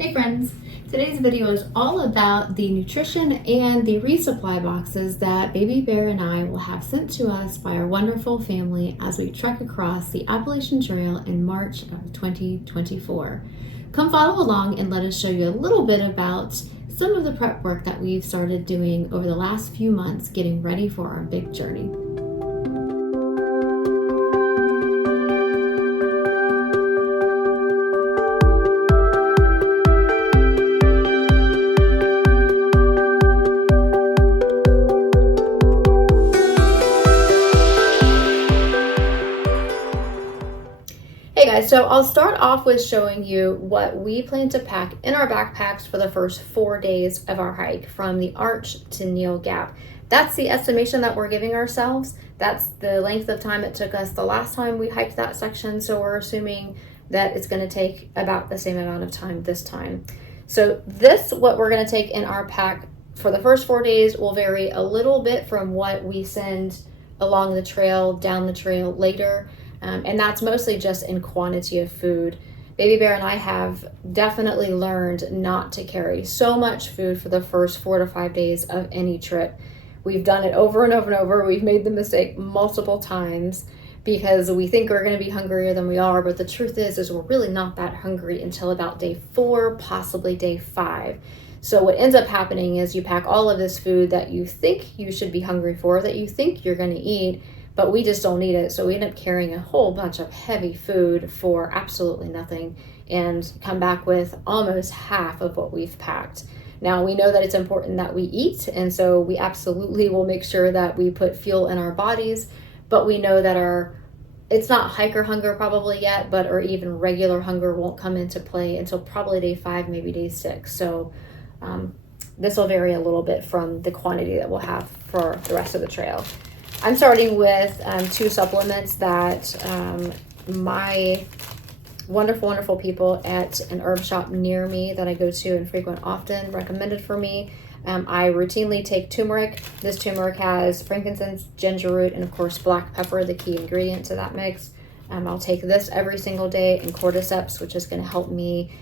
Hey friends, today's video is all about the nutrition and the resupply boxes that Baby Bear and I will have sent to us by our wonderful family as we trek across the Appalachian Trail in March of 2024. Come follow along and let us show you a little bit about some of the prep work that we've started doing over the last few months getting ready for our big journey. Hey guys, so I'll start off with showing you what we plan to pack in our backpacks for the first 4 days of our hike from the Arch to Neal Gap. That's the estimation that we're giving ourselves. That's the length of time it took us the last time we hiked that section, so we're assuming that it's going to take about the same amount of time this time. So what we're going to take in our pack for the first 4 days will vary a little bit from what we send along the trail, down the trail later. And that's mostly just in quantity of food. Baby Bear and I have definitely learned not to carry so much food for the first 4 to 5 days of any trip. We've done it over and over and over. We've made the mistake multiple times because we think we're going to be hungrier than we are, but the truth is we're really not that hungry until about day 4, possibly day 5. So what ends up happening is you pack all of this food that you think you should be hungry for, that you think you're going to eat, but we just don't need it. So we end up carrying a whole bunch of heavy food for absolutely nothing and come back with almost half of what we've packed. Now we know that it's important that we eat, and so we absolutely will make sure that we put fuel in our bodies, but we know that it's not hiker hunger probably yet, or even regular hunger won't come into play until probably day 5, maybe day 6. So this will vary a little bit from the quantity that we'll have for the rest of the trail. I'm starting with 2 supplements that my wonderful people at an herb shop near me that I go to and frequent often recommended for me. I routinely take turmeric. This turmeric has frankincense, ginger root, and of course black pepper, the key ingredient to that mix. I'll take this every single day, and cordyceps, which is going to help me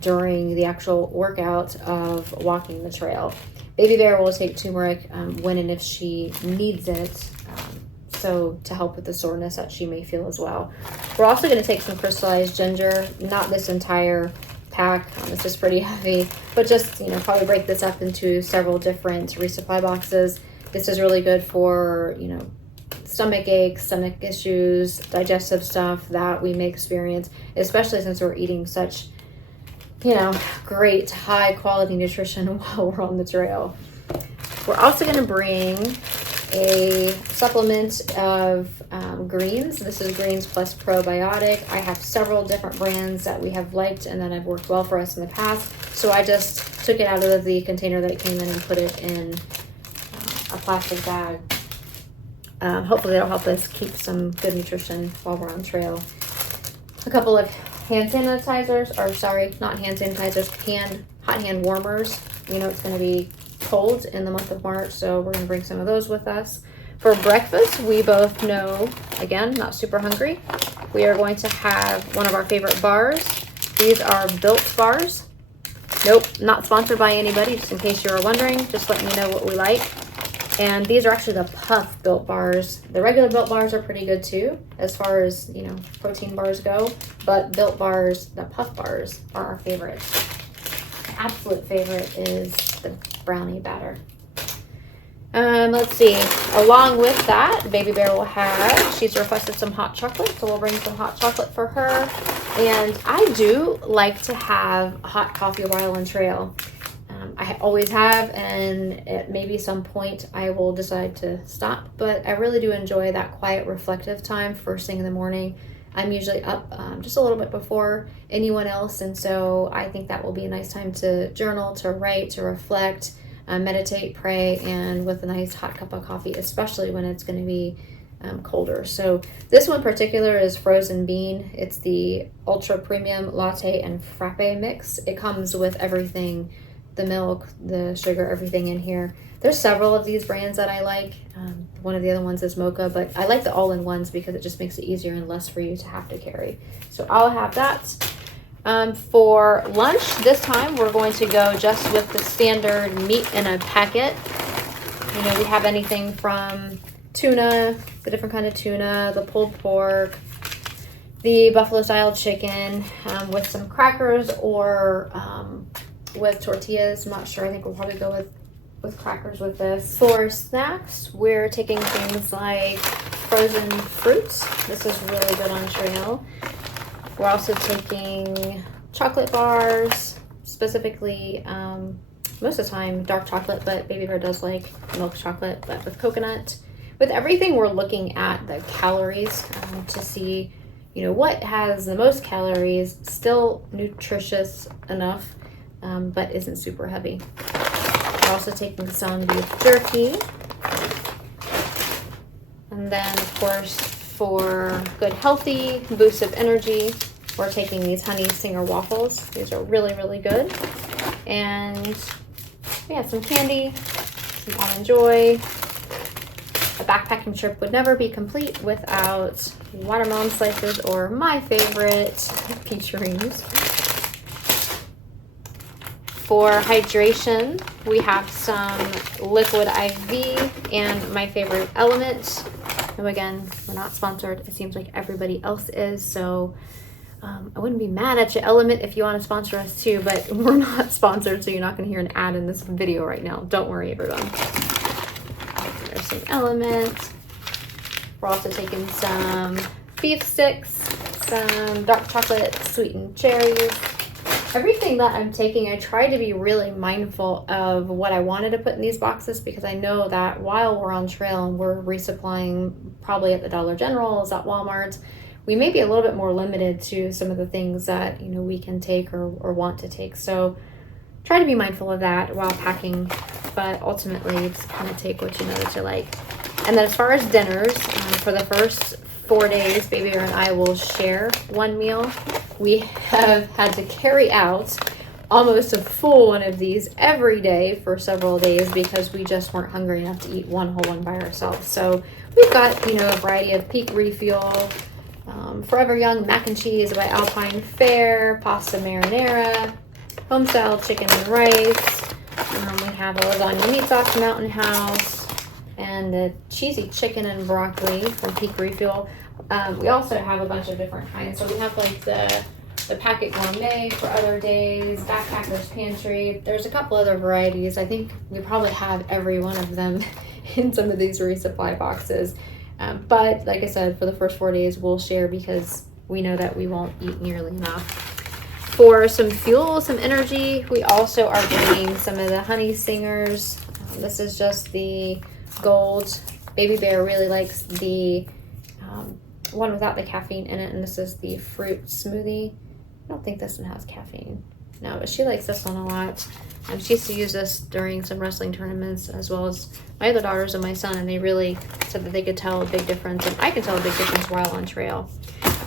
during the actual workout of walking the trail. Baby Bear will take turmeric when and if she needs it, so to help with the soreness that she may feel as well. We're also going to take some crystallized ginger, not this entire pack, this is pretty heavy, but just probably break this up into several different resupply boxes. This is really good for stomach aches, stomach issues, digestive stuff that we may experience, especially since we're eating such great high quality nutrition while we're on the trail. We're also going to bring a supplement of greens. This is Greens Plus Probiotic. I have several different brands that we have liked and that have worked well for us in the past. So I just took it out of the container that it came in and put it in a plastic bag. Hopefully that'll help us keep some good nutrition while we're on trail. A couple of hand sanitizers, not hand sanitizers, hot hand warmers. It's going to be cold in the month of March, so we're going to bring some of those with us. For breakfast, we both know, again, not super hungry, we are going to have one of our favorite bars. These are Built bars. Nope, not sponsored by anybody, just in case you were wondering. Just letting you know what we like. And these are actually the Puff Built bars. The regular Built bars are pretty good too, as far as protein bars go. But Built bars, the Puff bars, are our favorite. Absolute favorite is the brownie batter. Let's see. Along with that, Baby Bear will have, she's requested some hot chocolate, so we'll bring some hot chocolate for her. And I do like to have hot coffee while on trail. I always have, and at maybe some point I will decide to stop, but I really do enjoy that quiet, reflective time first thing in the morning. I'm usually up just a little bit before anyone else, and so I think that will be a nice time to journal, to write, to reflect, meditate, pray, and with a nice hot cup of coffee, especially when it's going to be colder. So this one in particular is frozen bean. It's the ultra premium latte and frappe mix. It comes with everything, the milk, the sugar, everything in here. There's several of these brands that I like. One of the other ones is Mocha, but I like the all-in-ones because it just makes it easier and less for you to have to carry. So I'll have that. For lunch this time, we're going to go just with the standard meat in a packet. You know, we have anything from tuna, the different kind of tuna, the pulled pork, the buffalo style chicken, with some crackers or with tortillas. I'm not sure. I think we'll probably go with crackers with this. For snacks, we're taking things like frozen fruits. This is really good on trail. We're also taking chocolate bars, specifically most of the time dark chocolate, but Baby Bear does like milk chocolate, but with coconut. With everything, we're looking at the calories to see, you know, what has the most calories, still nutritious enough, but isn't super heavy. We're also taking some beef jerky. And then, of course, for good healthy boost of energy, we're taking these Honey Singer waffles. These are really, really good. And yeah, some candy, some Almond Joy. A backpacking trip would never be complete without watermelon slices or my favorite, peach rings. For hydration, we have some liquid IV and my favorite Element. And again, we're not sponsored. It seems like everybody else is, so I wouldn't be mad at you, Element, if you want to sponsor us too, but we're not sponsored, so you're not going to hear an ad in this video right now. Don't worry, everyone. There's some Element. We're also taking some beef sticks, some dark chocolate sweetened cherries. Everything that I'm taking, I try to be really mindful of what I wanted to put in these boxes, because I know that while we're on trail and we're resupplying probably at the Dollar Generals, at Walmart, we may be a little bit more limited to some of the things that, you know, we can take or want to take. So try to be mindful of that while packing, but ultimately just kind of take what you know that you like. And then as far as dinners, for the first 4 days, Baby Bear and I will share one meal. We have had to carry out almost a full one of these every day for several days because we just weren't hungry enough to eat one whole one by ourselves. So we've got, you know, a variety of Peak Refuel, Forever Young mac and cheese by Alpine Fare, pasta marinara, homestyle chicken and rice. We have a lasagna meat sauce from Mountain House, and the cheesy chicken and broccoli from Peak Refuel. We also have a bunch of different kinds. So we have like the packet gourmet for other days, backpackers pantry. There's a couple other varieties. I think we probably have every one of them in some of these resupply boxes. But like I said, for the first 4 days, we'll share because we know that we won't eat nearly enough. For some fuel, some energy, we also are bringing some of the Honey Singers. This is just the gold. Baby Bear really likes the one without the caffeine in it, and this is the fruit smoothie. I don't think this one has caffeine. No, but she likes this one a lot. She used to use this during some wrestling tournaments, as well as my other daughters and my son, and they really said that they could tell a big difference, and I can tell a big difference while on trail.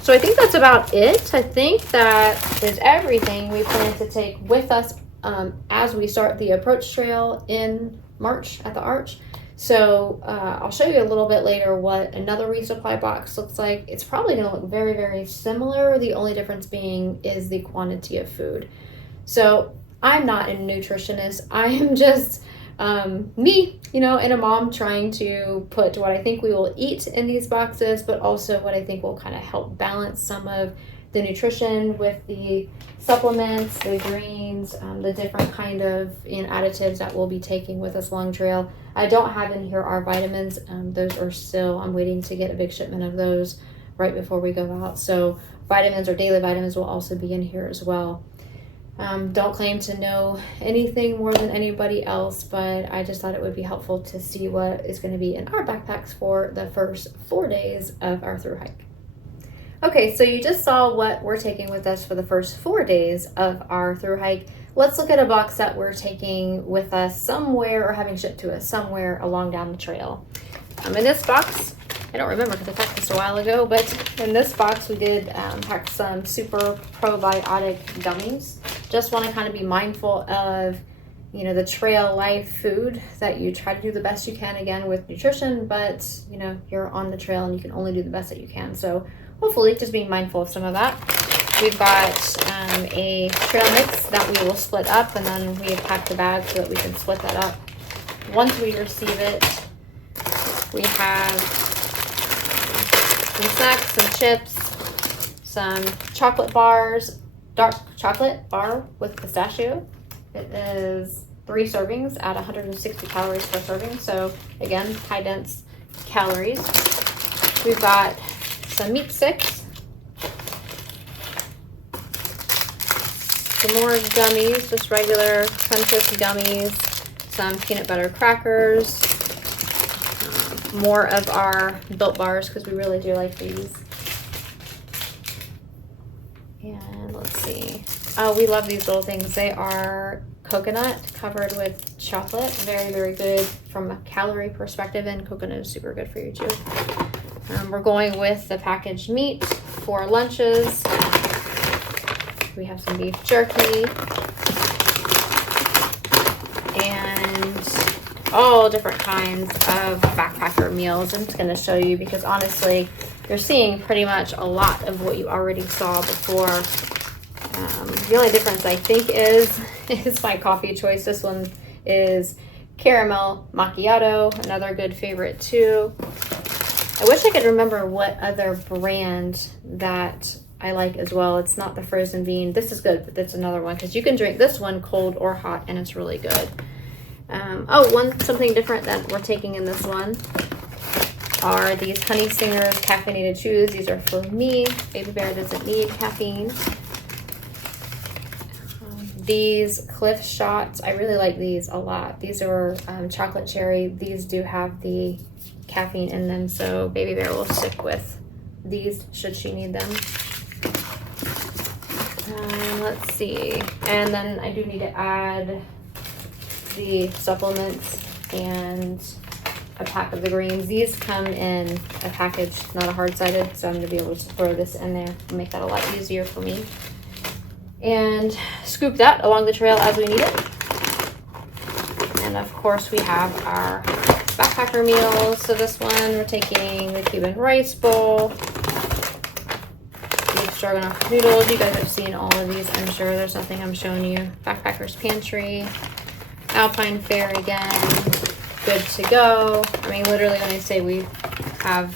So I think that's about it. I think that is everything we plan to take with us as we start the approach trail in March at the Arch. So I'll show you a little bit later what another resupply box looks like. It's probably going to look very, very similar. The only difference being is the quantity of food. So I'm not a nutritionist. I am just me, you know, and a mom trying to put what I think we will eat in these boxes, but also what I think will kind of help balance some of the nutrition with the supplements, the greens, the different kind of additives that we'll be taking with us long trail. I don't have in here our vitamins. Those are still, I'm waiting to get a big shipment of those right before we go out. So vitamins or daily vitamins will also be in here as well. Don't claim to know anything more than anybody else, but I just thought it would be helpful to see what is going to be in our backpacks for the first 4 days of our thru hike. Okay, so you just saw what we're taking with us for the first 4 days of our thru hike. Let's look at a box that we're taking with us somewhere or having shipped to us somewhere along down the trail. In this box, I don't remember because I packed this a while ago, but in this box we did pack some super probiotic gummies. Just want to kind of be mindful of, you know, the trail life food that you try to do the best you can again with nutrition, but you know, you're on the trail and you can only do the best that you can. So hopefully just being mindful of some of that. We've got a trail mix that we will split up, and then we have packed the bag so that we can split that up. Once we receive it, we have some snacks, some chips, some chocolate bars, dark chocolate bar with pistachio. It is 3 servings at 160 calories per serving. So again, high dense calories. We've got some meat sticks, some more gummies, just regular Crunchos gummies, some peanut butter crackers, more of our Built bars because we really do like these. And let's see. Oh, we love these little things. They are coconut covered with chocolate. Very, very good from a calorie perspective, and coconut is super good for you too. We're going with the packaged meat for lunches. We have some beef jerky and all different kinds of backpacker meals. I'm just going to show you because honestly, you're seeing pretty much a lot of what you already saw before. The only difference I think is my coffee choice. This one is caramel macchiato, another good favorite too. I wish I could remember what other brand that I like as well. It's not the frozen bean. This is good, but that's another one because you can drink this one cold or hot and it's really good. Something different that we're taking in this one are these Honey Singers caffeinated chews. These are for me. Baby Bear doesn't need caffeine. These Cliff Shots, I really like these a lot. These are chocolate cherry. These do have the caffeine in them, so Baby Bear will stick with these should she need them. Let's see. And then I do need to add the supplements and a pack of the greens. These come in a package, not a hard-sided, so I'm going to be able to throw this in there and make that a lot easier for me. And scoop that along the trail as we need it. And of course we have our backpacker meals. So this one, we're taking the Cuban rice bowl, beef stroganoff noodles. You guys have seen all of these, I'm sure. There's nothing I'm showing you. Backpacker's Pantry, Alpine Fare again, good to go. I mean, literally when I say we have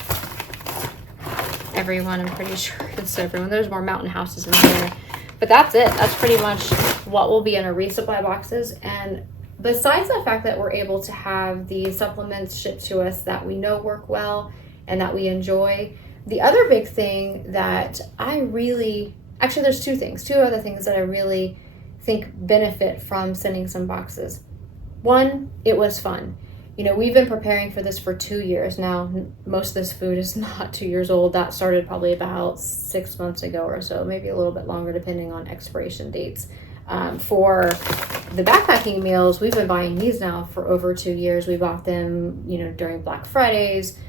everyone, I'm pretty sure it's everyone. There's more mountain houses in here. But that's it. That's pretty much what will be in our resupply boxes. And besides the fact that we're able to have the supplements shipped to us that we know work well and that we enjoy, the other big thing that actually there's two other things that I really think benefit from sending some boxes. One, it was fun. You know, we've been preparing for this for 2 years now. Most of this food is not 2 years old. That started probably about 6 months ago or so, maybe a little bit longer depending on expiration dates. For the backpacking meals, we've been buying these now for over 2 years. We bought them, during Black Fridays,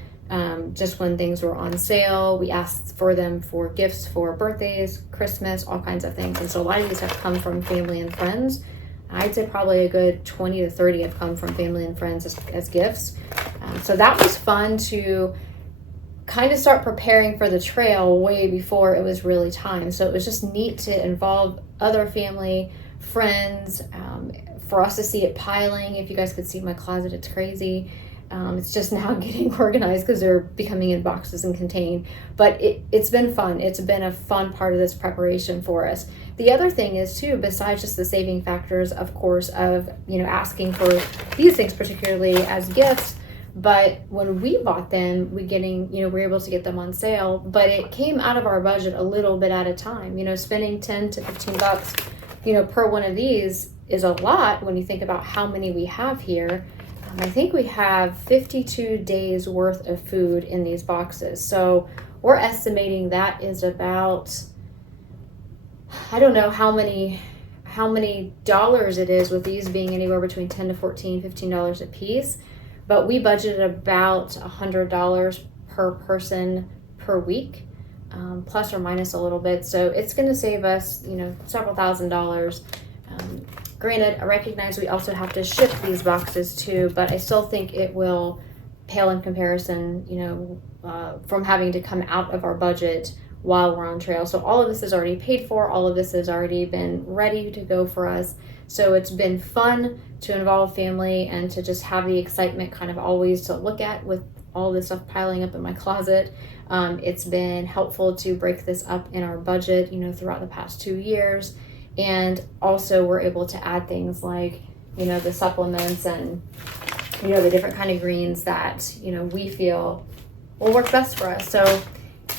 just when things were on sale. We asked for them for gifts for birthdays, Christmas, all kinds of things. And so a lot of these have come from family and friends. I'd say probably a good 20 to 30 have come from family and friends as gifts. So that was fun to kind of start preparing for the trail way before it was really time. So it was just neat to involve other family, friends, for us to see it piling. If you guys could see my closet, it's crazy. It's just now getting organized because they're becoming in boxes and contained. But it's been fun. It's been a fun part of this preparation for us. The other thing is too, besides just the saving factors, of course, of asking for these things particularly as gifts. But when we bought them, we're able to get them on sale. But it came out of our budget a little bit at a time. Spending $10 to $15, per one of these is a lot when you think about how many we have here. I think we have 52 days worth of food in these boxes. So we're estimating that is about, I don't know how many dollars it is, with these being anywhere between $10 to $14, $15 a piece. But we budgeted about $100 per person per week, plus or minus a little bit. So it's going to save us, several $1,000s. Granted, I recognize we also have to ship these boxes too, but I still think it will pale in comparison, from having to come out of our budget while we're on trail. So all of this is already paid for, all of this has already been ready to go for us. So it's been fun to involve family and to just have the excitement kind of always to look at with all this stuff piling up in my closet. It's been helpful to break this up in our budget, throughout the past 2 years. And also we're able to add things like, the supplements and, the different kind of greens that, we feel will work best for us. So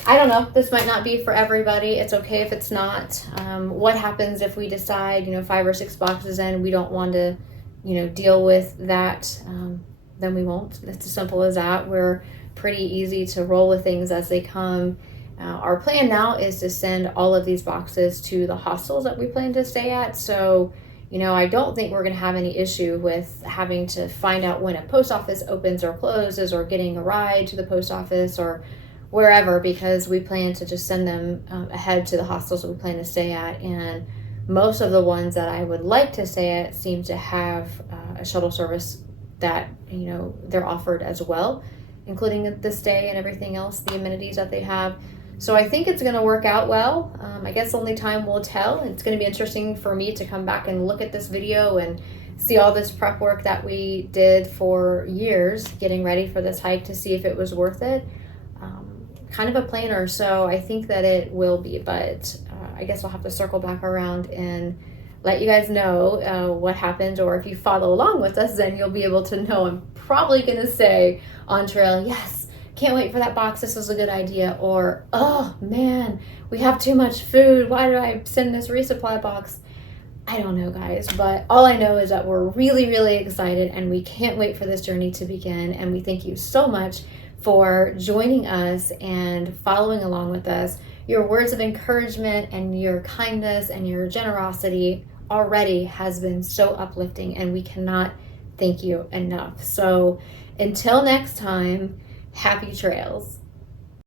I don't know, this might not be for everybody. It's okay if it's not. What happens if we decide, 5 or 6 boxes in, we don't want to, deal with that, then we won't. It's as simple as that. We're pretty easy to roll with things as they come. Our plan now is to send all of these boxes to the hostels that we plan to stay at. So, I don't think we're going to have any issue with having to find out when a post office opens or closes, or getting a ride to the post office or wherever, because we plan to just send them ahead to the hostels that we plan to stay at. And most of the ones that I would like to stay at seem to have a shuttle service that, they're offered as well, including the stay and everything else, the amenities that they have. So I think it's going to work out well. I guess only time will tell. It's going to be interesting for me to come back and look at this video and see all this prep work that we did for years getting ready for this hike to see if it was worth it. Kind of a planner, so I think that it will be, but I guess I'll have to circle back around and let you guys know what happened, or if you follow along with us, then you'll be able to know I'm probably going to say on trail, yes, can't wait for that box, this was a good idea, or oh man, we have too much food, why did I send this resupply box? I don't know, guys, but all I know is that we're really, really excited and we can't wait for this journey to begin. And we thank you so much for joining us and following along with us. Your words of encouragement and your kindness and your generosity already has been so uplifting, and we cannot thank you enough. So until next time, happy trails.